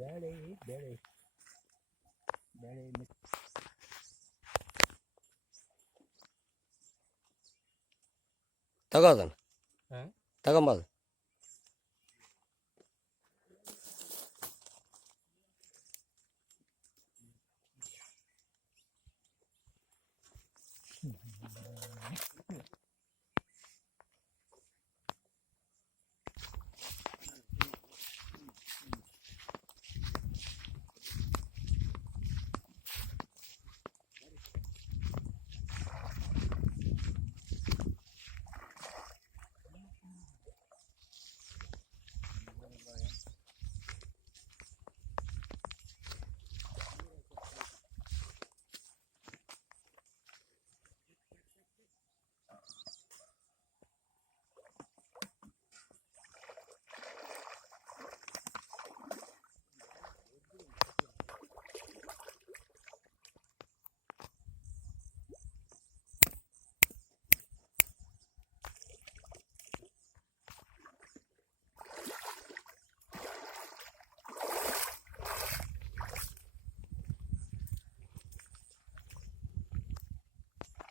ಬೇಳೆ ಬೇಳೆ ಬೇಳೆ ತಗೋದನ್ ತಗೊಂಬದು.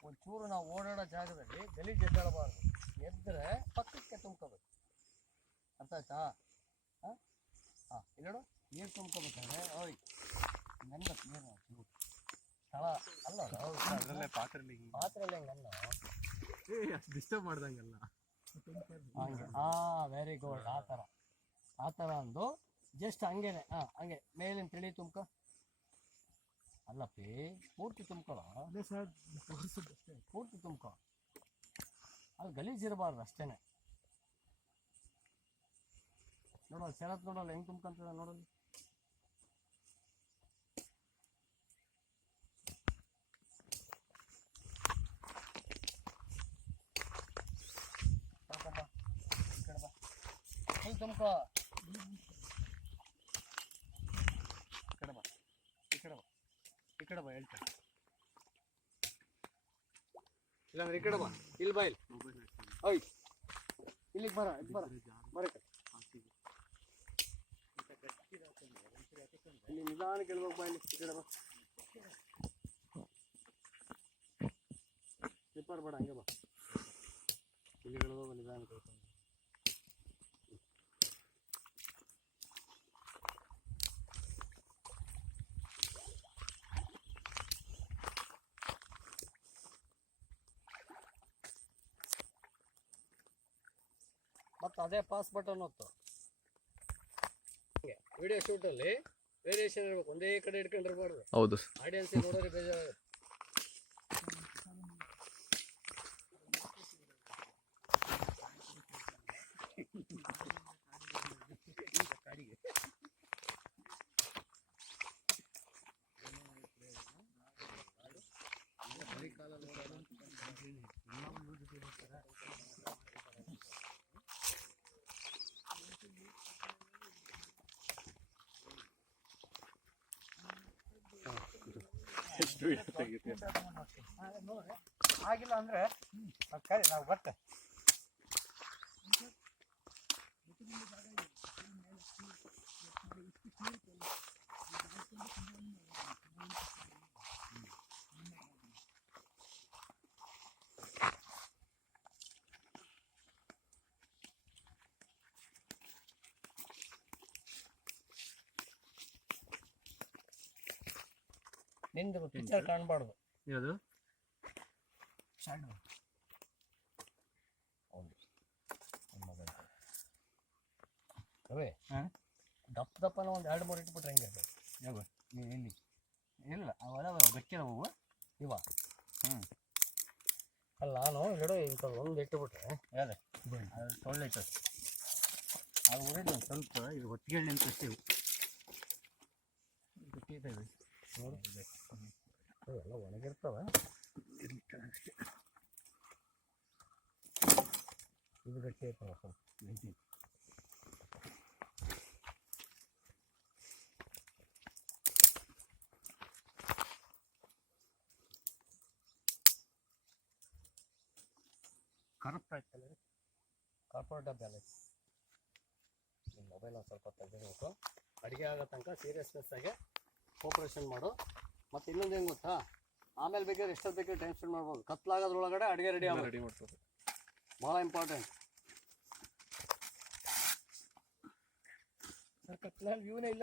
ಒಂಚೂರು ನಾವು ಓಡಾಡೋ ಜಾಗದಲ್ಲಿ ಗಲೀಜು ಎದ್ದಾಡಬಾರ್ದು. ಎದ್ದರೆ ಪಕ್ಕಕ್ಕೆ ತುಂಬ್ಕೋಬೇಕು. ಅರ್ಥ ಆಯ್ತಾ? ಹಾಂ ಇಲ್ಲೋಡು, ನೀರು ತುಂಬ್ಕೋಬೇಕಾದ್ರೆ ಓಯ್ ನನ್ನ ನೀರು ಸ್ಥಳ ಅಲ್ಲ ಅದರಲ್ಲೇ ಪಾತ್ರೆಯಲ್ಲಿ ಹೆಂಗನ್ನ ಡಿಸ್ಟರ್ಬ್ ಮಾಡ್ದಂಗೆಲ್ಲ ಹಂಗೆ. Very good. ಆ ಥರ ಅಂದು ಜಸ್ಟ್ ಹಂಗೇನೆ ಹಂಗೆ ಮೇಲಿನ ತಿಳಿ ತುಂಬ್ಕೊ. ಅಲ್ಲಪ್ಪಿ ಪೂರ್ತಿ ತುಂಬ್ಕೊಳ. ಪೂರ್ತಿ ತುಂಬ್ಕೊ. ಅಲ್ಲಿ ಗಲೀಜಿರಬಾರ್ದು ಅಷ್ಟೇನೆ. ನೋಡೋಲ್ಲ ಶರತ್, ನೋಡೋಲ್ಲ ಹೆಂಗೆ ತುಂಬ್ಕೊಂತದ ನೋಡೋಲ್ಲ. ಫುಲ್ ತುಂಬ್ಕೊ. ಈ ಕಡೆ ಬಾ ಹೇಳ್ತಾರೆ. ಇಲ್ಲಾಂದ್ರೆ ಈ ಕಡೆ ಬಾ. ಇಲ್ಲಿ ಬಾ. ಓಯ್ ಇಲ್ಲಿಗೆ ಬರ ಇಲ್ಲಿ ನಿಧಾನಕ್ಕೆ ಇಳ್ಬೇಕು ಬಾ. ಇಲ್ಲಿ ಈ ಕಡೆ ಬಾ. ಸ್ಲಿಪ್ಪರ್ ಬೇಡ, ಹಂಗೆ ಬಾ. ಇಲ್ಲಿ ಇಳ್ಬೇಕು ನಿಧಾನಕ್ಕೆ. ಮತ್ತು ಅದೇ ಪಾಸ್ ಬಟನ್ ಹೊತ್ತು ವಿಡಿಯೋ ಶೂಟಲ್ಲಿ ವೇರಿಯೇಷನ್ ಇರಬೇಕು. ಒಂದೇ ಕಡೆ ಇಟ್ಕೊಂಡಿರ್ಬಾರ್ದು. ಹೌದು, ಆಡಿಯನ್ಸಿಗೆ ನೋಡೋರಿಗೆ ಬೇಜಾರಾಗುತ್ತೆ. ಆಗಿಲ್ಲ ಅಂದ್ರೆ ಕರಿ, ನಾವು ಬರ್ತೆ. ನಿಂದು ಪಿಕ್ಚರ್ ಕಾಣಬಾರ್ದು. ಯಾವುದು ಸಣ್ಣ ಅವೇ ದಪ್ಪನ ಒಂದು 2-3 ಇಟ್ಬಿಟ್ರೆ ಹೆಂಗೆ ಯಾವ ಎಲ್ಲಿ ಇಲ್ಲ ಅವೆಲ್ಲ ಗಟ್ಟಿನ ಹೂವು ಇವ. ಅಲ್ಲ ನಾನು ಹೇಳೋ ಇಂಥದ್ದು ಒಂದು ಇಟ್ಟುಬಿಟ್ರೆ ಯಾವ್ದೆ ಅದು ಸೊಳ್ಳೆ ಇಟ್ಟು ಅದು ಉರಿದು ಸ್ವಲ್ಪ ಇದು ಹೊತ್ತಿಗೆ ನಿಂತಷ್ಟೇ ಇವು ಗಟ್ಟಿ ಇದ್ದಾವೆ ನೋಡು. ಅವೆಲ್ಲ ಒಣಗಿರ್ತವೆ. ಇದು ಗಟ್ಟಿ ಇರ್ತವೆ ಸ್ವಲ್ಪ. ಕರಪ್ಟ್ ಆಯ್ತಲ್ಲ ಕಾರ್ಪೊರೇಟ್ ಬ್ಯಾಲೆನ್ಸ್. ಮೊಬೈಲ್ ಸ್ವಲ್ಪ ತೆಗಿಬೇಕು. ಅಡುಗೆ ಆಗೋ ತನಕ ಸೀರಿಯಸ್ನೆಸ್ ಆಗಿ ಕೋಪ್ರೇಷನ್ ಮಾಡು. ಮತ್ತು ಇನ್ನೊಂದು ಏನು ಗೊತ್ತಾ, ಆಮೇಲೆ ಬೇಕಾದ್ರೆ ಎಷ್ಟೊತ್ತು ಬೇಕಾದ್ರೆ ಟೈಮ್ ಸ್ಪೆಂಡ್ ಮಾಡ್ಬೋದು. ಕತ್ಲಾಗೋದ್ರೊಳಗಡೆ ಅಡುಗೆ ರೆಡಿ ಆಗೋದು ರೆಡಿ ಮಾಡ್ಬೋದು. ಭಾಳ ಇಂಪಾರ್ಟೆಂಟ್. ಕತ್ಲಲ್ಲಿ ವ್ಯೂನೇ ಇಲ್ಲ.